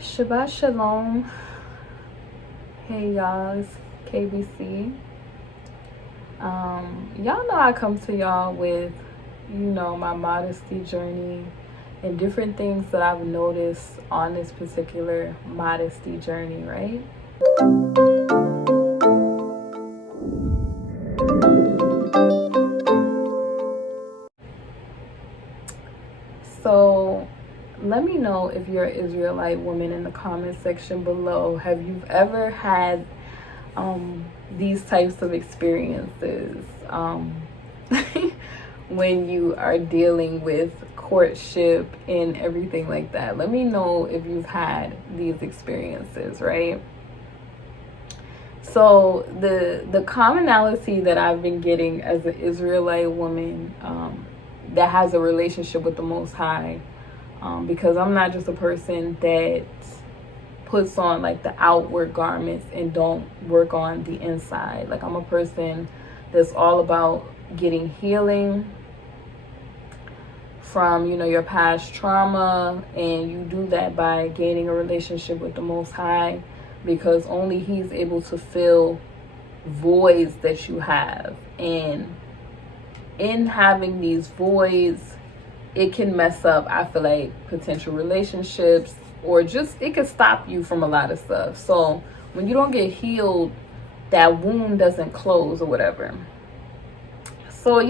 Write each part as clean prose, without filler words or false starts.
Shabbat Shalom. Hey y'all, it's KBC. Y'all know I come to y'all with, my modesty journey and different things that I've noticed on this particular modesty journey, right? So let me know if you're an Israelite woman in the comment section below. Have you ever had these types of experiences when you are dealing with courtship and everything like that? Let me know if you've had these experiences, right? So the commonality that I've been getting as an Israelite woman that has a relationship with the Most High, because I'm not just a person that puts on like the outward garments and don't work on the inside. Like, I'm a person that's all about getting healing from, your past trauma, and you do that by gaining a relationship with the Most High, because only He's able to fill voids that you have. And in having these voids, it can mess up, I feel like, potential relationships, or just it could stop you from a lot of stuff. So when you don't get healed, that wound doesn't close or whatever. So,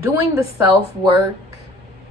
doing the self-work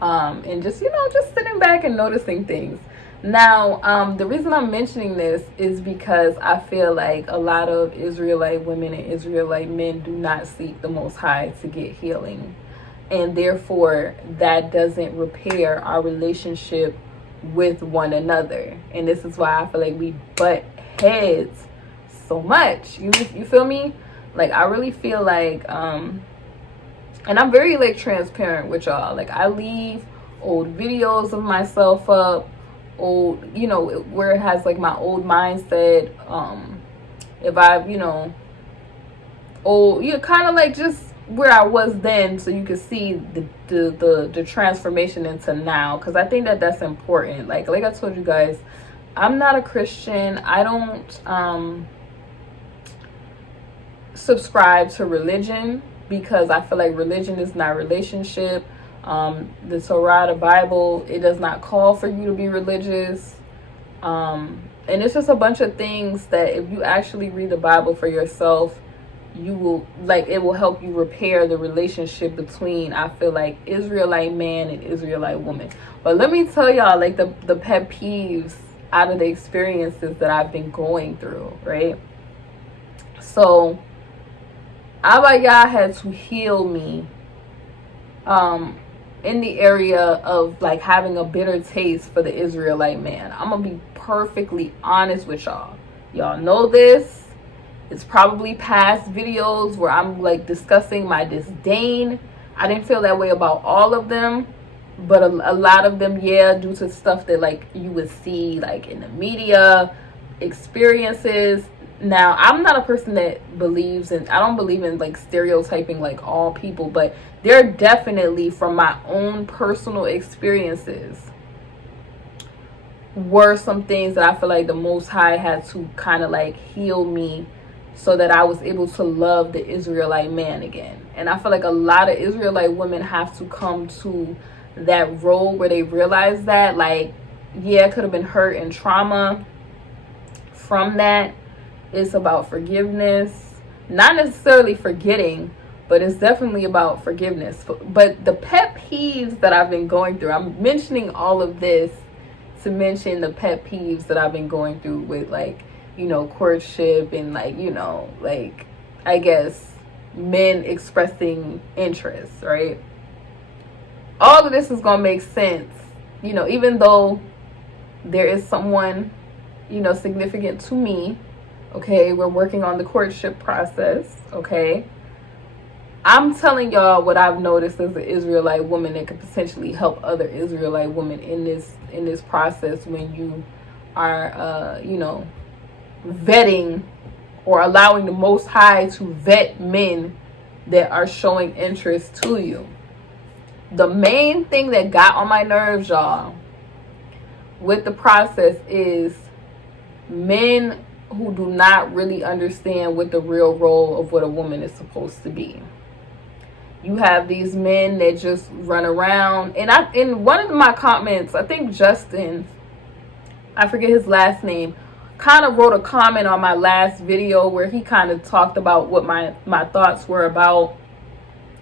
and just sitting back and noticing things. Now, the reason I'm mentioning this is because I feel like a lot of Israelite women and Israelite men do not seek the Most High to get healing. And therefore, that doesn't repair our relationship with one another. And this is why I feel like we butt heads so much. You feel me? Like, I really feel like, and I'm very, like, transparent with y'all. Like, I leave old videos of myself up, old, where it has, like, my old mindset. If I've, old, kind of like just where I was then, so you can see the transformation into now, because I think that that's important. Like I told you guys, I'm not a Christian. I don't subscribe to religion, because I feel like religion is not relationship. The Torah, the Bible, it does not call for you to be religious, and it's just a bunch of things that if you actually read the Bible for yourself, you will, like, it will help you repair the relationship between, I feel like, Israelite man and Israelite woman. But let me tell y'all, like, the pet peeves out of the experiences that I've been going through, right? So Abba Yah had to heal me in the area of, like, having a bitter taste for the Israelite man. I'm gonna be perfectly honest with y'all. Y'all know this. It's probably past videos where I'm, like, discussing my disdain. I didn't feel that way about all of them, but a lot of them, yeah, due to stuff that, like, you would see, like, in the media, experiences. Now, I'm not a person that believes in, I don't believe in, like, stereotyping, like, all people, but there definitely, from my own personal experiences, were some things that I feel like the Most High had to kind of, like, heal me, so that I was able to love the Israelite man again. And I feel like a lot of Israelite women have to come to that role where they realize that, like, yeah, it could have been hurt and trauma from that. It's about forgiveness. Not necessarily forgetting, but it's definitely about forgiveness. But the pet peeves that I've been going through, I'm mentioning all of this to mention the pet peeves that I've been going through with, like, courtship and, like, like, I guess, men expressing interest, right? All of this is going to make sense, even though there is someone, significant to me, okay? We're working on the courtship process, okay? I'm telling y'all what I've noticed as an Israelite woman that could potentially help other Israelite women in this process when you are, vetting or allowing the Most High to vet men that are showing interest to you. The main thing that got on my nerves, y'all, with the process is men who do not really understand what the real role of what a woman is supposed to be. You have these men that just run around, and in one of my comments, I think Justin, I forget his last name, kind of wrote a comment on my last video where he kind of talked about what my thoughts were about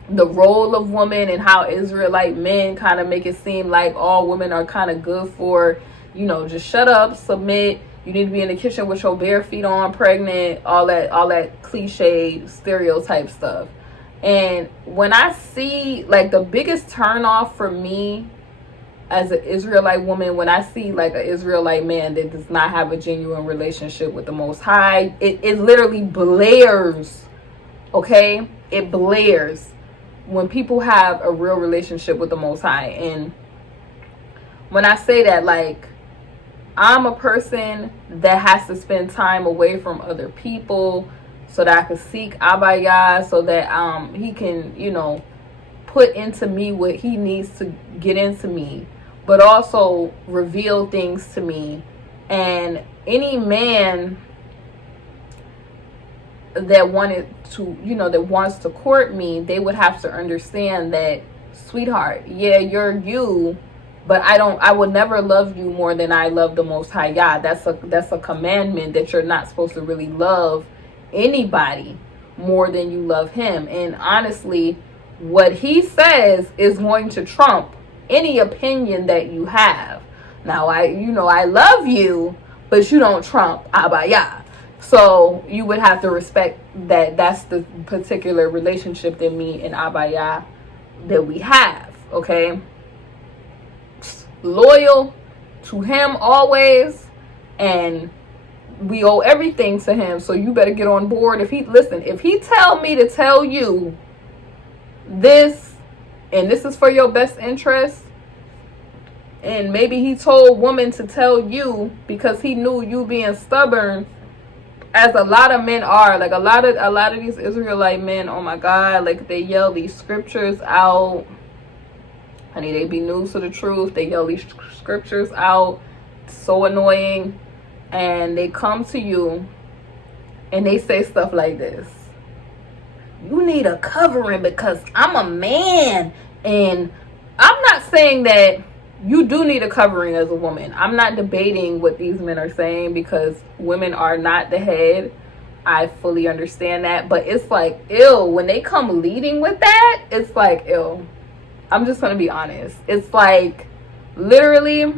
the role of women and how Israelite men kind of make it seem like all women are kind of good for, you know, just shut up, submit. You need to be in the kitchen with your bare feet on, pregnant, all that cliche stereotype stuff. And when I see, like, the biggest turnoff for me as an Israelite woman, when I see like an Israelite man that does not have a genuine relationship with the Most High, it literally blares, okay? It blares when people have a real relationship with the Most High. And when I say that, like, I'm a person that has to spend time away from other people so that I can seek Abaya, so that he can, you know, put into me what he needs to get into me, but also reveal things to me. And any man that wanted to, you know, that wants to court me, they would have to understand that, sweetheart, yeah, you're you, but I would never love you more than I love the Most High God. That's a commandment, that you're not supposed to really love anybody more than you love him. And honestly, what he says is going to trump any opinion that you have. Now, I love you, but you don't trump Abaya. So you would have to respect that that's the particular relationship that me and Abaya that we have, okay? Loyal to him always, and we owe everything to him. So you better get on board. If he tell me to tell you this, and this is for your best interest, and maybe he told woman to tell you because he knew you being stubborn, as a lot of men are, like a lot of these Israelite men, oh my God, like they yell these scriptures out. Honey, they be news to the truth. They yell these scriptures out. It's so annoying. And they come to you and they say stuff like this: you need a covering because I'm a man. And I'm not saying that you do need a covering as a woman. I'm not debating what these men are saying, because women are not the head. I fully understand that. But it's like, ew, when they come leading with that, it's like, ew. I'm just going to be honest. It's like, literally,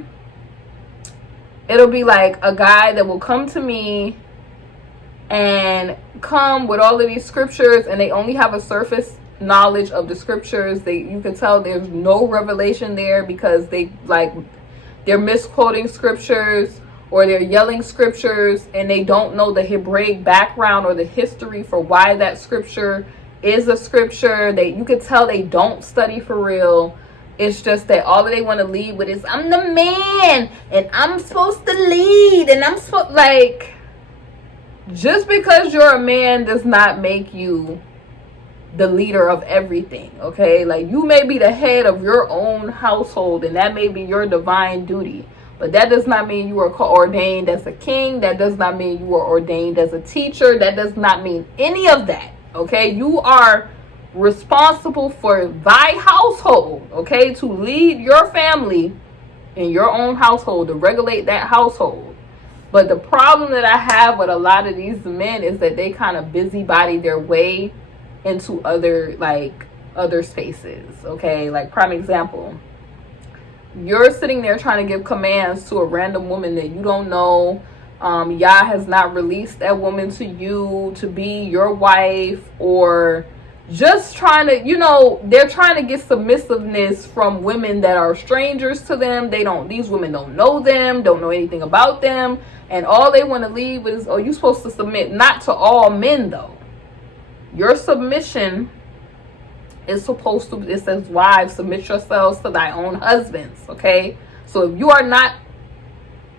it'll be like a guy that will come to me and come with all of these scriptures, and they only have a surface knowledge of the scriptures. You can tell there's no revelation there, because they're misquoting scriptures, or they're yelling scriptures, and they don't know the Hebraic background or the history for why that scripture is a scripture. You could tell they don't study for real. It's just that all they want to lead with is, I'm the man and I'm supposed to lead, and I'm supposed, like, just because you're a man does not make you the leader of everything, okay? Like, you may be the head of your own household, and that may be your divine duty, but that does not mean you are ordained as a king. That does not mean you are ordained as a teacher. That does not mean any of that, okay? You are responsible for thy household, okay? To lead your family in your own household, to regulate that household. But the problem that I have with a lot of these men is that they kind of busybody their way into other spaces, okay? Like, prime example, you're sitting there trying to give commands to a random woman that you don't know. Yah has not released that woman to you to be your wife, or just trying to, they're trying to get submissiveness from women that are strangers to them. These women don't know them, don't know anything about them, and all they want to leave is, oh, you're supposed to submit. Not to all men, though. Your submission is supposed to, it says, wives, submit yourselves to thy own husbands, okay? So if you are not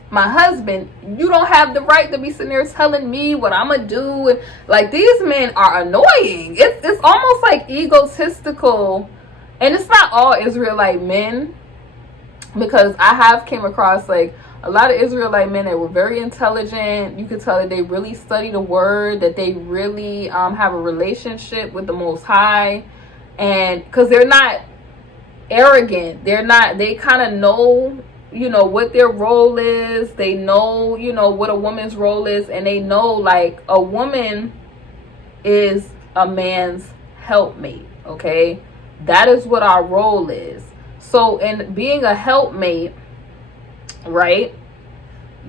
my husband, you don't have the right to be sitting there telling me what I'm gonna do. And, like, these men are annoying. It's almost like egotistical. And it's not all Israelite men, because I have came across, like, a lot of Israelite men that were very intelligent. You could tell that they really study the word, that they really have a relationship with the Most High. And because they're not arrogant, they kind of know, you know, what their role is. They know, you know, what a woman's role is. And they know, like, a woman is a man's helpmate, okay? That is what our role is. So in being a helpmate, right,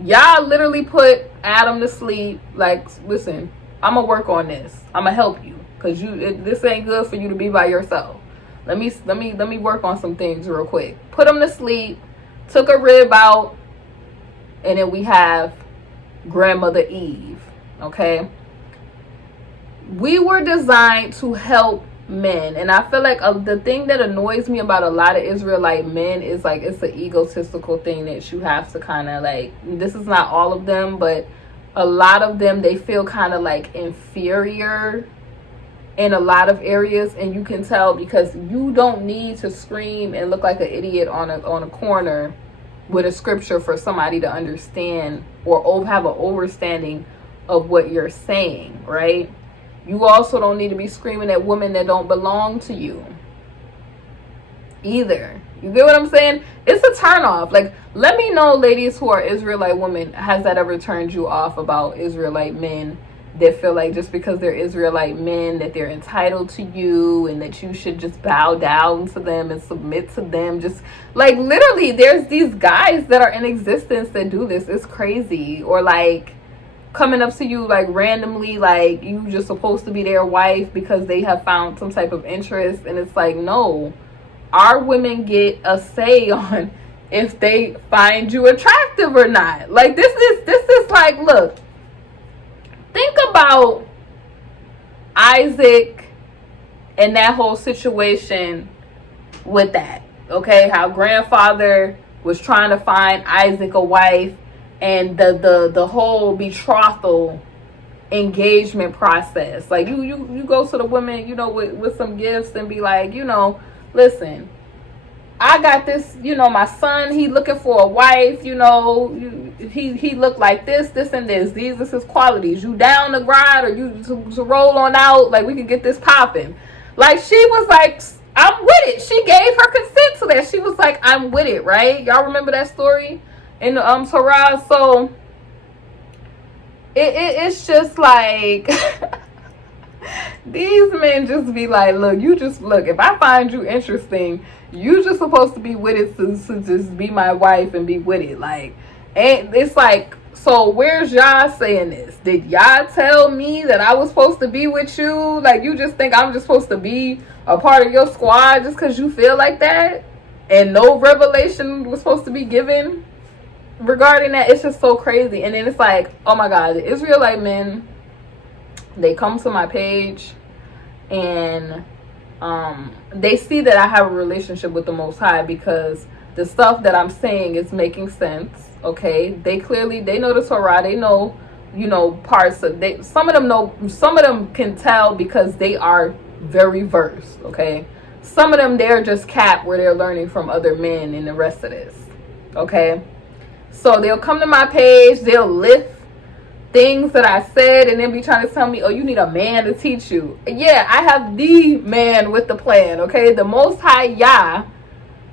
y'all literally put Adam to sleep. Like, listen, I'm gonna work on this. I'm gonna help you, because this ain't good for you to be by yourself. Let me work on some things real quick. Put him to sleep, took a rib out, and then we have Grandmother Eve, okay? We were designed to help men, and I feel like the thing that annoys me about a lot of Israelite men is, like, it's an egotistical thing that you have to kind of, like, this is not all of them, but a lot of them, they feel kind of like inferior in a lot of areas. And you can tell because you don't need to scream and look like an idiot on a corner with a scripture for somebody to understand or have an understanding of what you're saying, right? You also don't need to be screaming at women that don't belong to you either. You get what I'm saying? It's a turn off. Like, let me know, ladies who are Israelite women, has that ever turned you off about Israelite men that feel like just because they're Israelite men that they're entitled to you and that you should just bow down to them and submit to them? Just like, literally, there's these guys that are in existence that do this. It's crazy. Or like coming up to you like randomly, like you just supposed to be their wife because they have found some type of interest. And it's like, no, our women get a say on if they find you attractive or not. Like, this is like, look, think about Isaac and that whole situation with that, okay? How grandfather was trying to find Isaac a wife, and the whole betrothal engagement process. Like, you go to the women, you know, with some gifts and be like, you know, listen, I got this, you know, my son, he looking for a wife, you know, he looked like this and this. These is his qualities. You down to ride or you to roll on out? Like, we could get this popping. Like, she was like, I'm with it. She gave her consent to that. She was like, I'm with it, right? Y'all remember that story in the Torah? So it's just like these men just be like, look, if I find you interesting, you just supposed to be with it to just be my wife and be with it. Like, and it's like, so where's y'all saying this? Did y'all tell me that I was supposed to be with you? Like, you just think I'm just supposed to be a part of your squad just because you feel like that? And no revelation was supposed to be given regarding that? It's just so crazy. And then it's like, oh my God, the Israelite men, they come to my page and they see that I have a relationship with the Most High because the stuff that I'm saying is making sense. Okay, they know the Torah. They know, you know, parts of some of them know, some of them can tell because they are very versed. Okay, some of them, they're just capped where they're learning from other men and the rest of this. Okay, so they'll come to my page, they'll lift things that I said and then be trying to tell me, oh, you need a man to teach you. Yeah, I have the man with the plan. Okay, the Most High Yah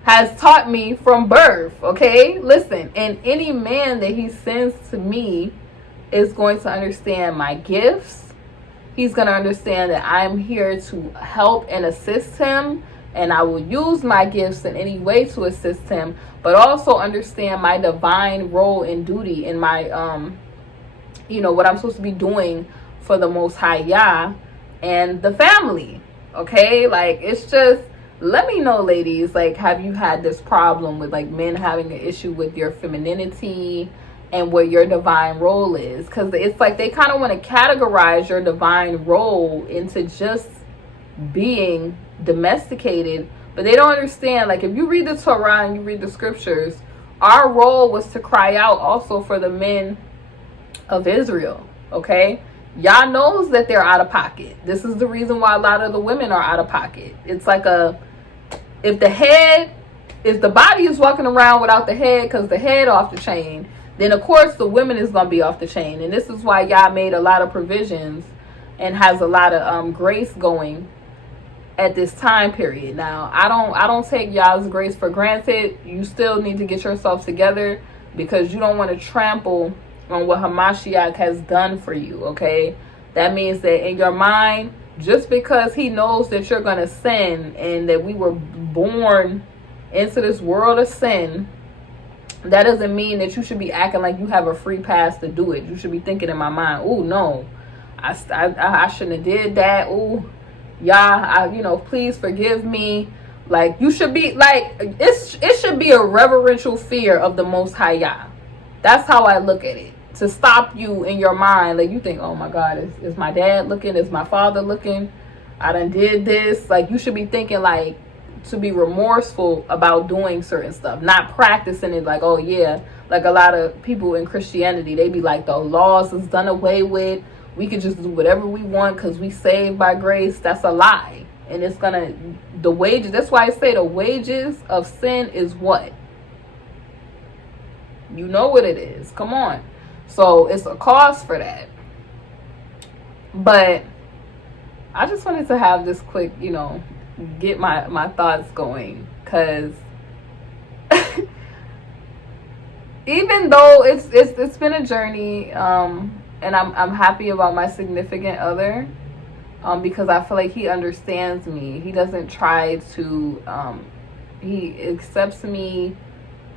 has taught me from birth. Okay, listen, and any man that he sends to me is going to understand my gifts. He's going to understand that I'm here to help and assist him, and I will use my gifts in any way to assist him, but also understand my divine role and duty in my you know, what I'm supposed to be doing for the Most High Yah and the family. Okay, like, it's just, let me know, ladies, like, have you had this problem with like men having an issue with your femininity and what your divine role is? Because it's like they kind of want to categorize your divine role into just being domesticated, but they don't understand. Like, if you read the Torah and you read the scriptures, our role was to cry out also for the men of Israel. Okay, Yah knows that they're out of pocket. This is the reason why a lot of the women are out of pocket. It's like if the head if the body is walking around without the head, because the head off the chain, then of course the women is going to be off the chain. And this is why Yah made a lot of provisions and has a lot of grace going at this time period. Now, I don't take Yah's grace for granted. You still need to get yourself together, because you don't want to trample on what Hamashiach has done for you, okay? That means that in your mind, just because he knows that you're going to sin and that we were born into this world of sin, that doesn't mean that you should be acting like you have a free pass to do it. You should be thinking in my mind, oh, no, I shouldn't have did that. Oh, Yah, please forgive me. Like, you should be, like, it should be a reverential fear of the Most High Yah. That's how I look at it. To stop you in your mind, like, you think, oh my God, is my dad looking? Is my father looking? I done did this. Like, you should be thinking, like, to be remorseful about doing certain stuff, not practicing it like, oh yeah, like a lot of people in Christianity, they be like, the laws is done away with. We could just do whatever we want because we saved by grace. That's a lie. And it's gonna, the wages, that's why I say the wages of sin is what? You know what it is. Come on. So it's a cost for that. But I just wanted to have this quick, get my thoughts going, because even though it's been a journey, and I'm happy about my significant other, because I feel like he understands me. He doesn't try to he accepts me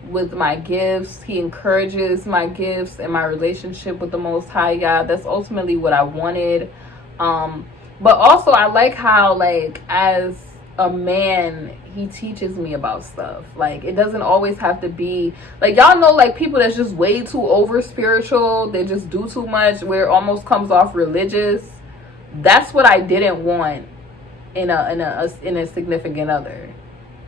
with my gifts. He encourages my gifts and my relationship with the Most High Yah. That's ultimately what I wanted. But also I like how, like, as a man, he teaches me about stuff. Like, it doesn't always have to be like, y'all know, like, people that's just way too over spiritual, they just do too much, where it almost comes off religious. That's what I didn't want in a significant other.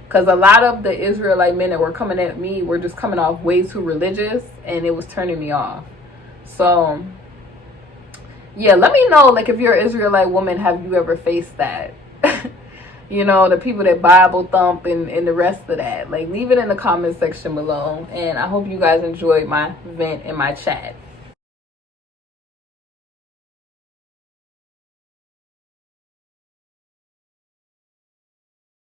Because a lot of the Israelite men that were coming at me were just coming off way too religious, and it was turning me off. So yeah, let me know, like, if you're an Israelite woman, have you ever faced that? The people that Bible thump and the rest of that. Like, leave it in the comment section below. And I hope you guys enjoyed my vent in my chat.